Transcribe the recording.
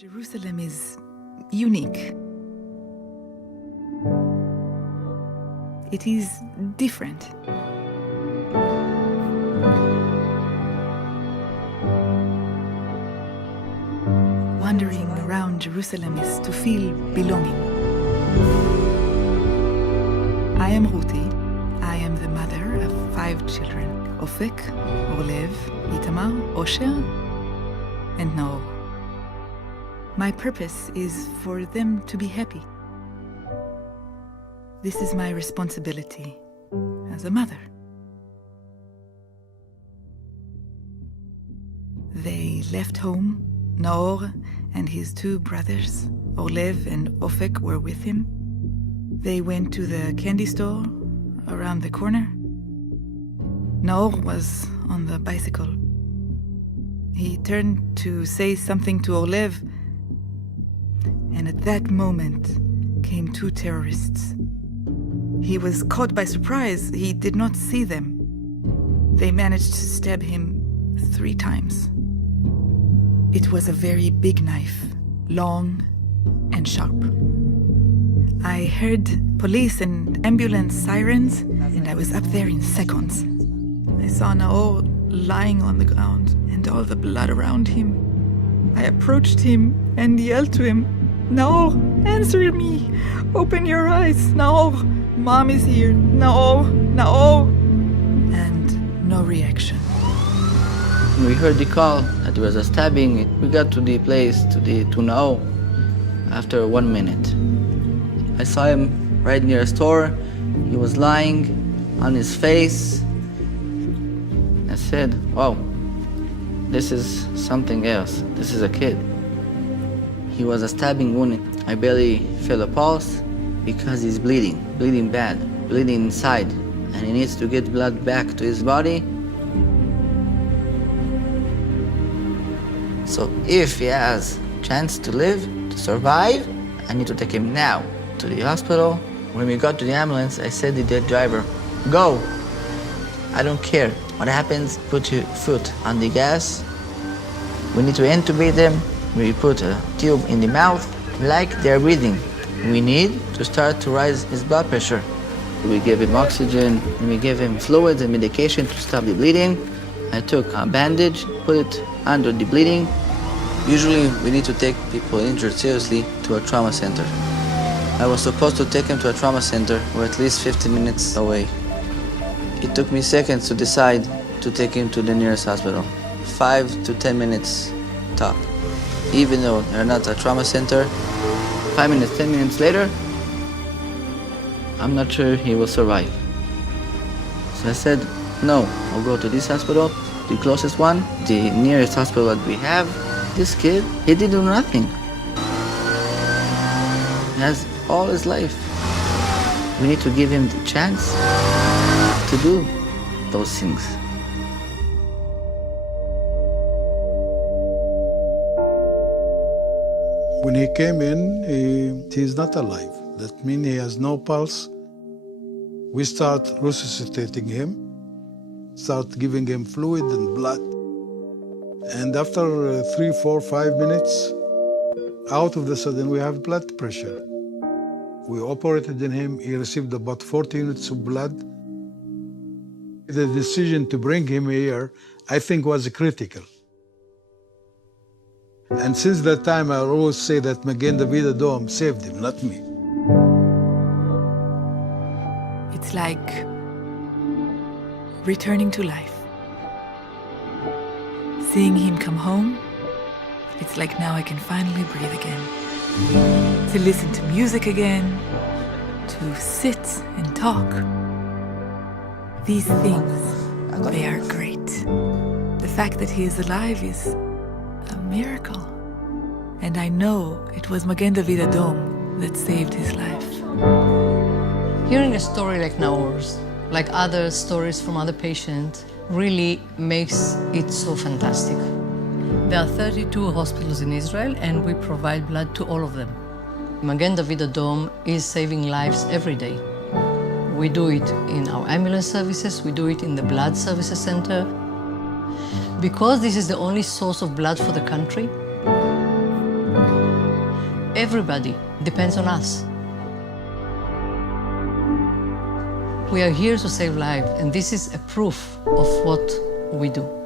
Jerusalem is unique. It is different. Wandering around Jerusalem is to feel belonging. I am Ruti. I am the mother of 5 children: Ofek, Orlev, Itamar, Osher, and Naor. My purpose is for them to be happy. This is my responsibility as a mother. They left home. Naor and his 2 brothers, Orlev and Ofek, were with him. They went to the candy store around the corner. Naor was on the bicycle. He turned to say something to Orlev, and at that moment came 2 terrorists. He was caught by surprise. He did not see them. They managed to stab him 3 times. It was a very big knife, long and sharp. I heard police and ambulance sirens, and I was up there in seconds. I saw Naor lying on the ground and all the blood around him. I approached him and yelled to him, "Naor, answer me! Open your eyes! Naor! Mom is here! Naor! Naor!" And no reaction. We heard the call that there was a stabbing. We got to the place, to Naor, after 1 minute. I saw him right near a store. He was lying on his face. I said, "Wow, this is something else. This is a kid." He was a stabbing wound. I barely feel a pulse because he's bleeding bad, bleeding inside, and he needs to get blood back to his body. So if he has chance to live, to survive, I need to take him now to the hospital. When we got to the ambulance, I said to the driver, "Go. I don't care what happens. Put your foot on the gas. We need to intubate them. We put a tube in the mouth like they're breathing. We need to start to raise his blood pressure." We gave him oxygen, and we gave him fluids and medication to stop the bleeding. I took a bandage, put it under the bleeding. Usually we need to take people injured seriously to a trauma center. I was supposed to take him to a trauma center. We're at least 50 minutes away. It took me seconds to decide to take him to the nearest hospital. 5 to 10 minutes top. Even though they're not a trauma center, 5 minutes, 10 minutes later, I'm not sure he will survive. So I said, "No, I'll go to this hospital, the closest one, the nearest hospital that we have. This kid, he did do nothing. He has all his life. We need to give him the chance to do those things." When he came in, he's not alive. That means he has no pulse. We start resuscitating him, start giving him fluid and blood. And after 3, 4, 5 minutes, out of the sudden we have blood pressure. We operated on him. He received about 40 units of blood. The decision to bring him here, I think, was critical. And since that time, I always say that Magen David Adom saved him, not me. It's like returning to life. Seeing him come home, it's like now I can finally breathe again. To listen to music again, to sit and talk. These things, they are great. The fact that he is alive is a miracle. And I know it was Magen David Adom that saved his life. Hearing a story like Naor's, like other stories from other patients, really makes it so fantastic. There are 32 hospitals in Israel, and we provide blood to all of them. Magen David Adom is saving lives every day. We do it in our ambulance services, we do it in the blood services center. Because this is the only source of blood for the country, everybody depends on us. We are here to save lives, and this is a proof of what we do.